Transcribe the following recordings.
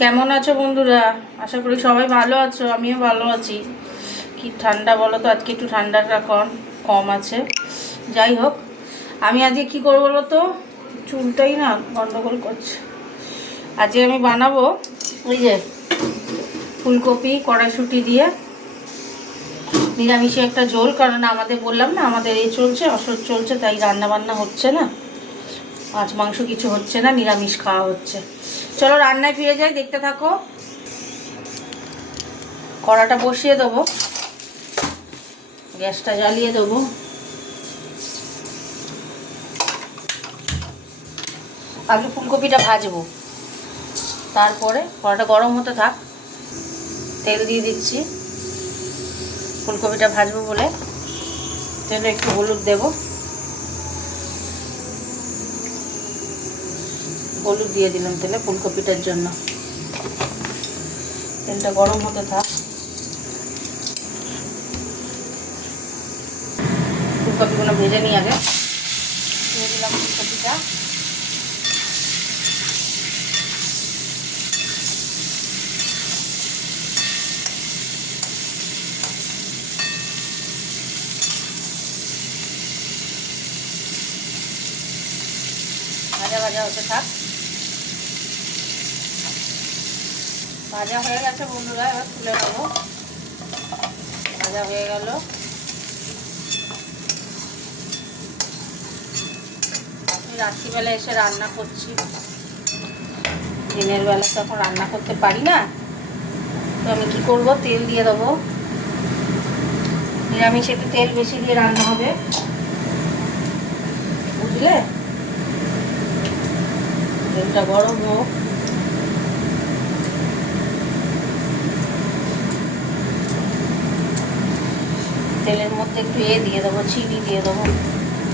কেমন আছো বন্ধুরা? আশা করি সবাই ভালো আছো, আমিও ভালো আছি। কি ঠান্ডা বলো তো, আজকে একটু ঠান্ডাটা কম আছে। যাই হোক, আমি আজকে কি করবো বলো তো, চুলটাই না গন্ডগোল করছে। আজকে আমি বানাবো ওই যে ফুলকপি কড়াইশুঁটি দিয়ে নিরামিষে একটা ঝোল। কারণ আমাদের বললাম না, আমাদের এই চলছে, অসহ্য চলছে, তাই রান্না বান্না হচ্ছে না, মাছ মাংস কিছু হচ্ছে না, নিরামিষ খাওয়া হচ্ছে। চলো রান্নায় ফিরে যাই, দেখতে থাকো। কড়াটা বসিয়ে দেবো, গ্যাসটা জ্বালিয়ে দেবো। আগে ফুলকপিটা ভাজবো, তারপরে কড়াটা গরম হতে থাক, তেল দিয়ে দিচ্ছি। ফুলকপিটা ভাজবো বলে তেলে একটু হলুদ দেব, হলুদ দিয়ে দিলাম তেলে ফুলকপিটার জন্য। তেলটা গরম হতে থাক, ফুলকপিগুলো ভেজে নিই। আগে দিয়ে দিলাম ফুলকপিটা, ভাজা ভাজা হতে থাক। ভাজা হয়ে গেছে বন্ধুরা, এবার তুলে নেবো। ভাজা হয়ে গেল। আমি রাত্রিবেলা এসে রান্না করছি, দিনের বেলা তো এখন রান্না করতে পারি না, তো আমি কি করব, তেল দিয়ে দেবো। নিরামিষে একটু তেল বেশি দিয়ে রান্না হবে, বুঝলে। তেলটা গরম হোক। তেলের মধ্যে একটু দিয়ে দেবো, চিনি দিয়ে দেবো।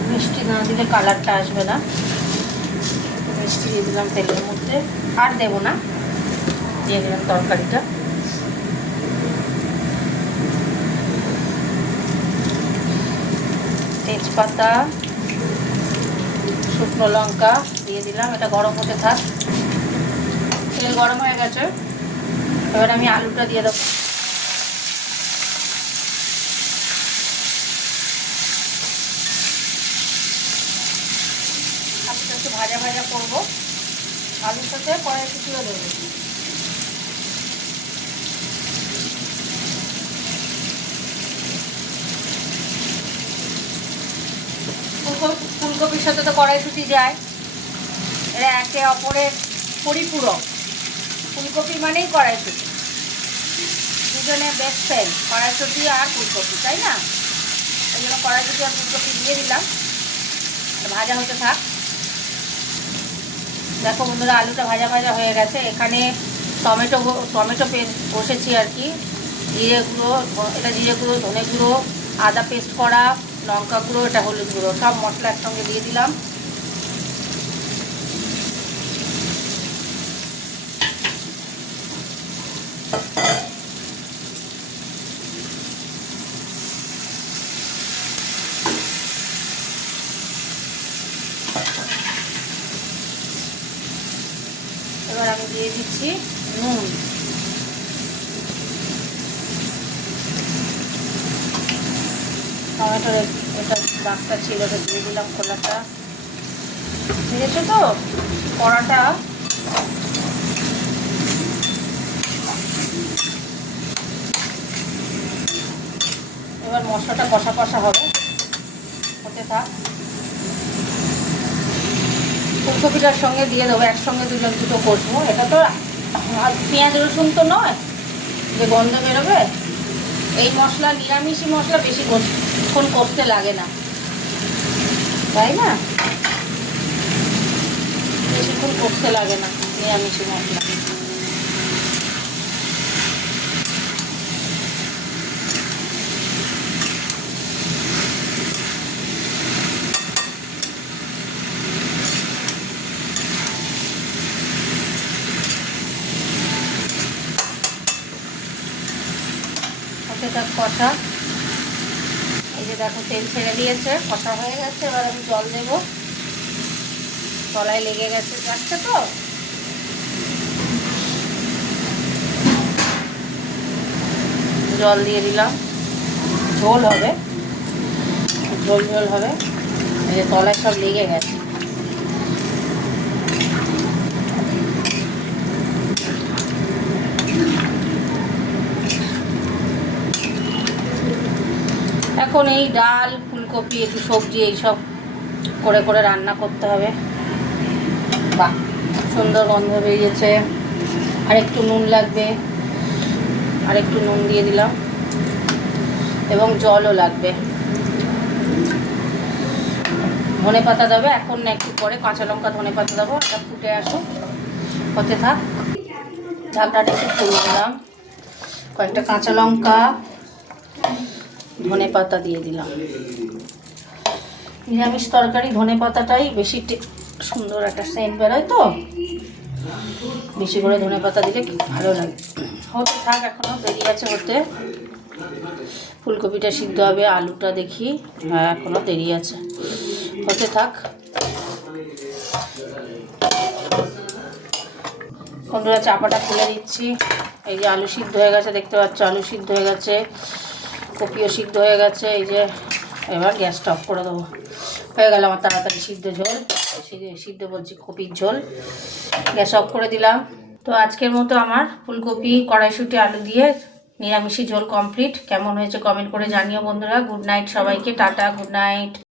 মিষ্টি না দিলে কালারটা আসবে না। মিষ্টি দিয়ে দিলাম তেলের মধ্যে, আর দেবো না, দিয়ে দিলাম তরকারিটা। তেজপাতা, শুকনো লঙ্কা দিয়ে দিলাম, এটা গরম হতে থাক। তেল গরম হয়ে গেছে, এবার আমি আলুটা দিয়ে দেবো। আলুটা একটু ভাজা ভাজা করবো, আলুর সাথে কড়াইশুঁটিও দেবো। ফুলকপির সাথে তো কড়াইশুঁটি যায়, এরা একে অপরের পরিপূরক। ফুলকপি মানেই কড়াইশুঁটি, দুজনের বেস্ট ফ্রেন্ড কড়াইশুঁটি আর ফুলকপি, তাই না? ওই জন্য কড়াইশুঁটি আর ফুলকপি দিয়ে দিলাম, ভাজা হতে থাক। দেখো বন্ধুরা, আলুটা ভাজা ভাজা হয়ে গেছে। এখানে টমেটো পেস্ট বসেছি আর কি, জিরে গুঁড়ো, এটা জিরে গুঁড়ো, ধনে গুঁড়ো, আদা পেস্ট করা, লঙ্কা গুঁড়ো, এটা হলুদ গুঁড়ো, সব মশলা একসঙ্গে দিয়ে দিলাম। এবার আমি দিয়ে দিচ্ছি নুন। টমেটোর এটা দাগটা ছিল, ওটা দিয়ে দিলাম, খোলাটা। বুঝেছো তো কড়াটা? এবার মশলাটা কষা কষা হবে, হতে থাক। ফুলকপিটার সঙ্গে দিয়ে দেবো, একসঙ্গে দুটো কষবো। এটা তো আর পেঁয়াজ রসুন তো নয় যে গন্ধ বেরোবে। এই মশলা, নিরামিষি মশলা বেশিক্ষণ কষতে লাগে না, তাই না? বেশিক্ষণ কষতে লাগে না নিরামিষি মশলা। কষা, এই যে দেখো তেল ছেড়ে দিয়েছে, কষা হয়ে গেছে। এবার আমি জল দেব, তলায় লেগে যাচ্ছে তো। জল দিয়ে দিলাম, ঝোল হবে, ঝোল ঝোল হবে। এই যে তলায় সব লেগে গেছে। এখন এই ডাল, ফুলকপি, একটু সবজি এইসব করে করে রান্না করতে হবে। বাহ, সুন্দর গন্ধ বেরিয়েছে। আর একটু নুন লাগবে, আর একটু নুন দিয়ে দিলাম, এবং জলও লাগবে। ধনে পাতা দেবে এখন না, একটু পরে কাঁচা লঙ্কা ধনে পাতা দেবো। এটা ফুটে আসো, হতে থাক। ঢাকনাটা একটু খুলে দিলাম, কয়েকটা কাঁচা লঙ্কা, ধনে পাতা দিয়ে দিলাম। নিরামিষ তরকারি ধনে পাতাটাই বেশি সুন্দর একটা সেন্ট বেরোয়, তো বেশি করে ধনে পাতা দিলে ভালো লাগে। হতে থাক, এখনও দেরি আছে হতে। ফুলকপিটা সিদ্ধ হবে, আলুটা দেখি, হ্যাঁ এখনও দেরি আছে, হতে থাক। বন্ধুরা চাপাটা খুলে দিচ্ছি। এই যে আলু সিদ্ধ হয়ে গেছে, দেখতে পাচ্ছ আলু সিদ্ধ হয়ে গেছে, কপিও সিদ্ধ হয়ে গেছে। এই যে এবার গ্যাসটা অফ করে দেবো। হয়ে গেল আমার তাড়াতাড়ি সিদ্ধ ঝোল, সিদ্ধ বলছি কপির ঝোল। গ্যাস অফ করে দিলাম। তো আজকের মতো আমার ফুলকপি, কড়াইশুঁটি, আলু দিয়ে নিরামিষি ঝোল কমপ্লিট। কেমন হয়েছে কমেন্ট করে জানিও বন্ধুরা। গুড নাইট সবাইকে, টাটা, গুড নাইট।